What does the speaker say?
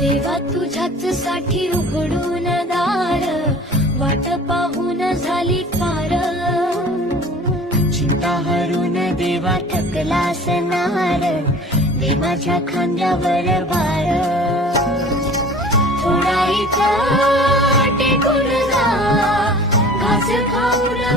देवा तुझ्याच साठी उघडून दार, वाट पाहून झाली पार. चिंता हरून देवा थकला असणार, दे माझ्या खांद्यावर भार. उडाईचा टेकून जा, घास खाऊन